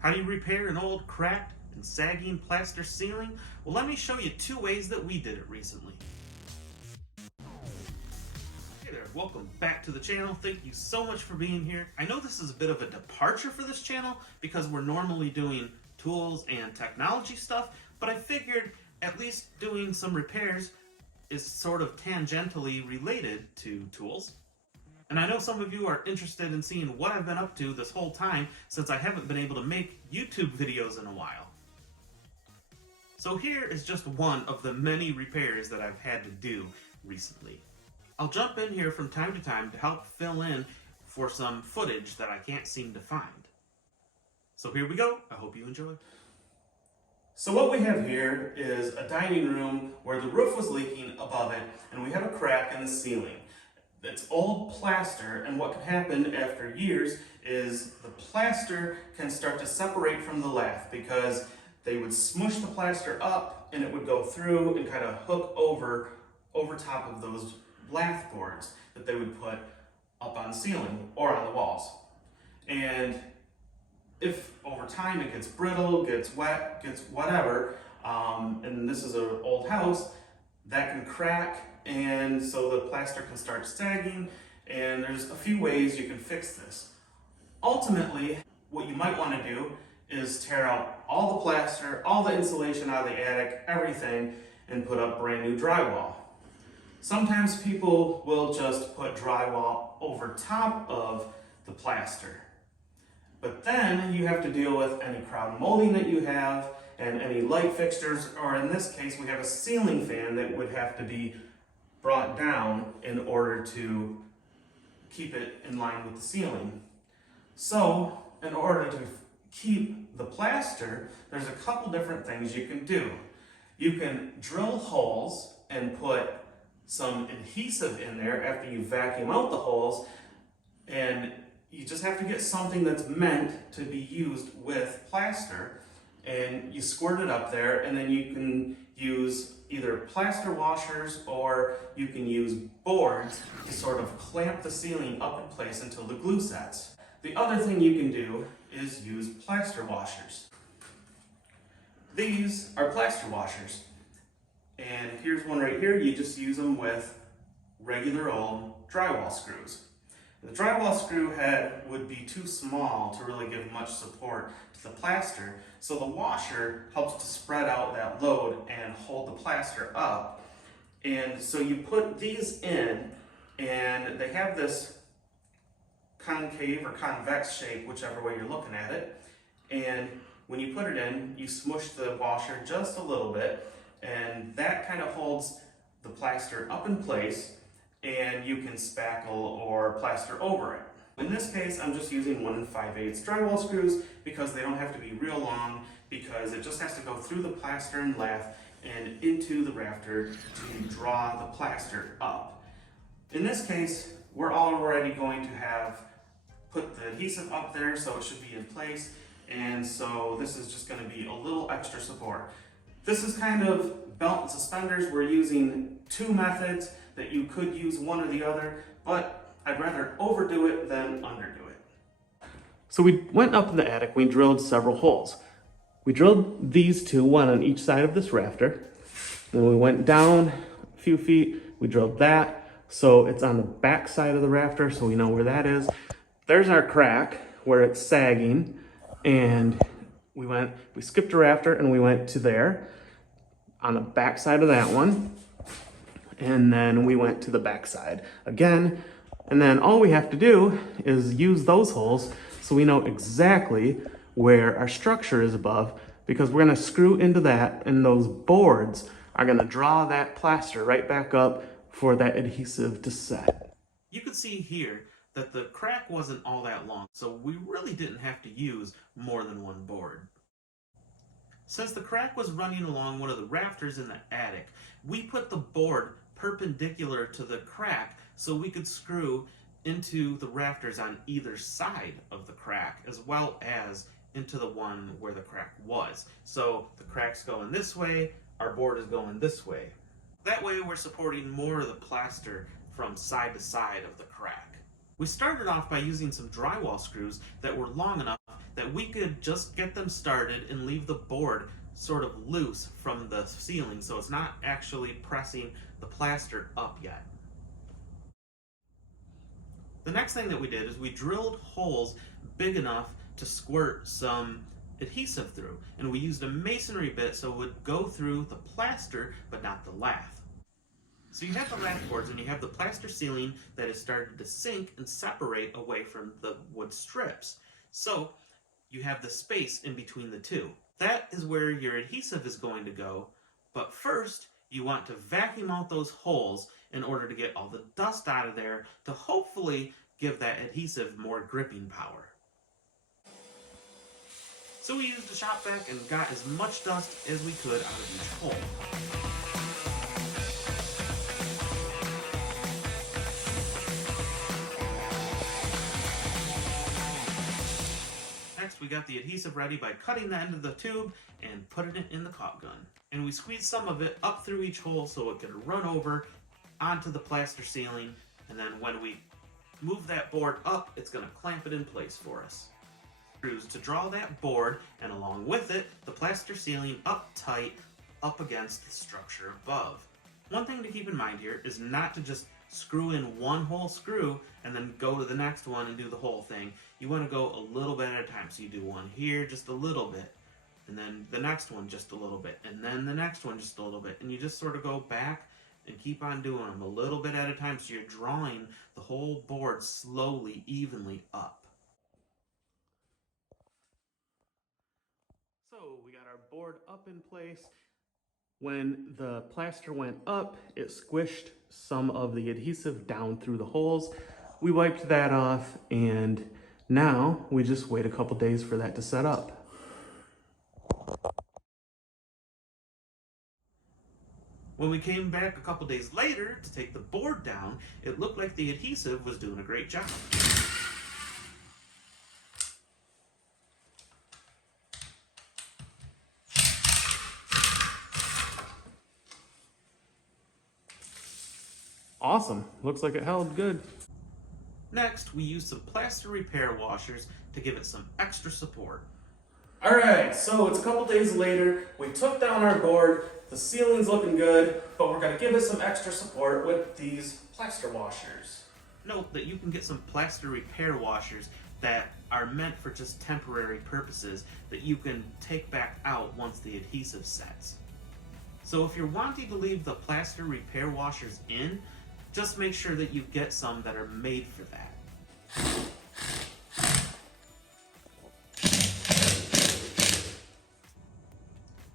How do you repair an old, cracked, and sagging plaster ceiling? Well, let me show you 2 ways that we did it recently. Hey there, welcome back to the channel. Thank you so much for being here. I know this is a bit of a departure for this channel because we're normally doing tools and technology stuff, but I figured at least doing some repairs is sort of tangentially related to tools. And I know some of you are interested in seeing what I've been up to this whole time since I haven't been able to make YouTube videos in a while. So here is just one of the many repairs that I've had to do recently. I'll jump in here from time to time to help fill in for some footage that I can't seem to find. So here we go. I hope you enjoy. So what we have here is a dining room where the roof was leaking above it and we have a crack in the ceiling. It's old plaster, and what can happen after years is the plaster can start to separate from the lathe because they would smush the plaster up and it would go through and kind of hook over top of those lathe boards that they would put up on the ceiling or on the walls. And if over time it gets brittle, gets wet, gets whatever, and this is an old house, that can crack, and so the plaster can start sagging, and there's a few ways you can fix this. Ultimately, what you might want to do is tear out all the plaster, all the insulation out of the attic, everything, and put up brand new drywall. Sometimes people will just put drywall over top of the plaster. But then you have to deal with any crown molding that you have and any light fixtures, or in this case we have a ceiling fan that would have to be brought down in order to keep it in line with the ceiling. So in order to keep the plaster, there's a couple different things you can do. You can drill holes and put some adhesive in there after you vacuum out the holes, and you just have to get something that's meant to be used with plaster, and you squirt it up there, and then you can use either plaster washers or you can use boards to sort of clamp the ceiling up in place until the glue sets. The other thing you can do is use plaster washers. These are plaster washers, and here's one right here. You just use them with regular old drywall screws. The drywall screw head would be too small to really give much support to the plaster, so the washer helps to spread out that load and hold the plaster up. And so you put these in, and they have this concave or convex shape, whichever way you're looking at it. And when you put it in, you smush the washer just a little bit, and that kind of holds the plaster up in place, and you can spackle or plaster over it. In this case, I'm just using 1 5/8 drywall screws because they don't have to be real long, because it just has to go through the plaster and lathe and into the rafter to draw the plaster up. In this case, we're already going to have put the adhesive up there, so it should be in place, and so this is just going to be a little extra support. This is kind of belt and suspenders. We're using 2 methods that you could use one or the other, but I'd rather overdo it than underdo it. So we went up in the attic, we drilled several holes. We drilled these 2, one on each side of this rafter. Then we went down a few feet, we drilled that, so it's on the back side of the rafter, so we know where that is. There's our crack where it's sagging, and we skipped a rafter and we went to there on the back side of that one. And then we went to the back side again, and then all we have to do is use those holes so we know exactly where our structure is above, because we're going to screw into that, and those boards are going to draw that plaster right back up for that adhesive to set. You can see here that the crack wasn't all that long, so we really didn't have to use more than 1 board. Since the crack was running along one of the rafters in the attic, we put the board perpendicular to the crack so we could screw into the rafters on either side of the crack, as well as into the one where the crack was. So the crack's going this way, our board is going this way. That way we're supporting more of the plaster from side to side of the crack. We started off by using some drywall screws that were long enough that we could just get them started and leave the board sort of loose from the ceiling so it's not actually pressing the plaster up yet. The next thing that we did is we drilled holes big enough to squirt some adhesive through, and we used a masonry bit so it would go through the plaster but not the lath. So you have the lath boards and you have the plaster ceiling that has started to sink and separate away from the wood strips. So you have the space in between the two. That is where your adhesive is going to go, but first you want to vacuum out those holes in order to get all the dust out of there to hopefully give that adhesive more gripping power. So we used a shop vac and got as much dust as we could out of each hole. Next, we got the adhesive ready by cutting the end of the tube and putting it in the caulk gun. And we squeezed some of it up through each hole so it could run over onto the plaster ceiling, and then when we move that board up, it's going to clamp it in place for us. Screws to draw that board, and along with it, the plaster ceiling up tight up against the structure above. One thing to keep in mind here is not to just screw in one whole screw and then go to the next one and do the whole thing. You want to go a little bit at a time. So you do one here just a little bit, and then the next one just a little bit, and then the next one just a little bit, and you just sort of go back and keep on doing them a little bit at a time so you're drawing the whole board slowly, evenly up. So we got our board up in place. When the plaster went up, it squished some of the adhesive down through the holes. We wiped that off, and now we just wait a couple days for that to set up. When we came back a couple days later to take the board down, it looked like the adhesive was doing a great job. Awesome. Looks like it held good. Next, we used some plaster repair washers to give it some extra support. Alright, so it's a couple days later. We took down our board. The ceiling's looking good, but we're going to give it some extra support with these plaster washers. Note that you can get some plaster repair washers that are meant for just temporary purposes that you can take back out once the adhesive sets. So if you're wanting to leave the plaster repair washers in, just make sure that you get some that are made for that.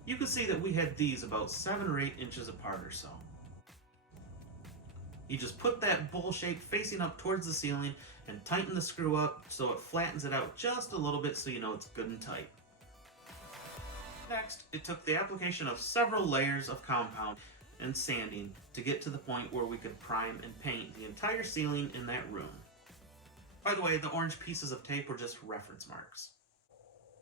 You can see that we had these about 7 or 8 inches apart or so. You just put that bowl shape facing up towards the ceiling and tighten the screw up so it flattens it out just a little bit so you know it's good and tight. Next, it took the application of several layers of compound and sanding to get to the point where we could prime and paint the entire ceiling in that room. By the way, the orange pieces of tape were just reference marks.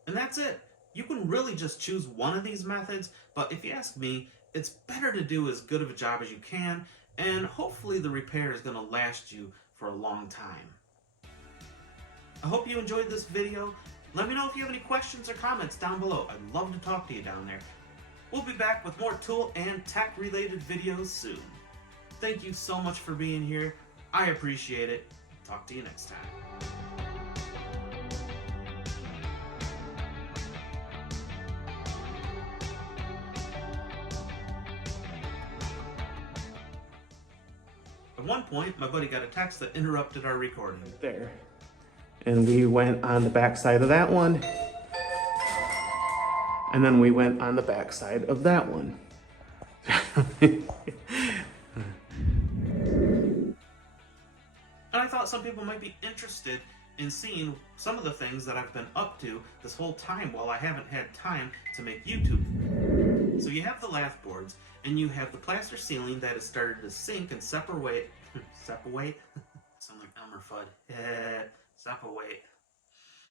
And that's it. You can really just choose one of these methods, but if you ask me, it's better to do as good of a job as you can, and hopefully the repair is going to last you for a long time. I hope you enjoyed this video. Let me know if you have any questions or comments down below. I'd love to talk to you down there. We'll be back with more tool and tech related videos soon. Thank you so much for being here. I appreciate it. Talk to you next time. At one point, my buddy got a text that interrupted our recording. There. And we went on the back side of that one. And then we went on the back side of that one. And I thought some people might be interested in seeing some of the things that I've been up to this whole time while I haven't had time to make YouTube. So you have the lath boards, and you have the plaster ceiling that has started to sink and separate. Sound like Elmer Fudd. Separate.